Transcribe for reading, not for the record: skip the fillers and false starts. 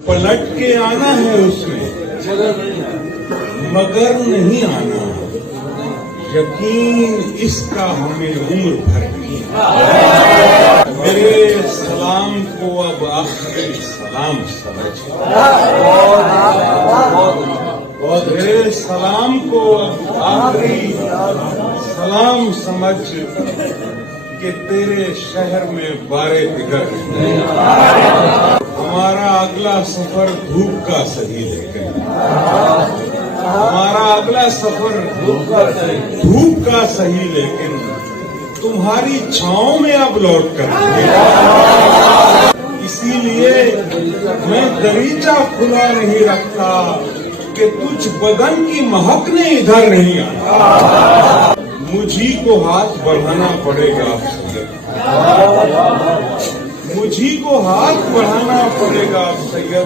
पलट के आना है उसमें, मगर नहीं आना। यकीन इसका हमें उम्र भर नहीं। मेरे सलाम को अब आखिरी सलाम समझ, मेरे सलाम को अब आखिरी सलाम समझ कि तेरे शहर में बारे बिगड़ गए। हमारा अगला सफर धूप का सही, लेकिन हमारा अगला सफर धूप का सही, लेकिन तुम्हारी छांव में अब लौट कर। इसीलिए मैं दरीचा खुला नहीं रखता कि तुझ बदन की महकने इधर नहीं आता। मुझी को हाथ बढ़ाना पड़ेगा, मुझी को हाथ बढ़ाना पड़ेगा सैयद।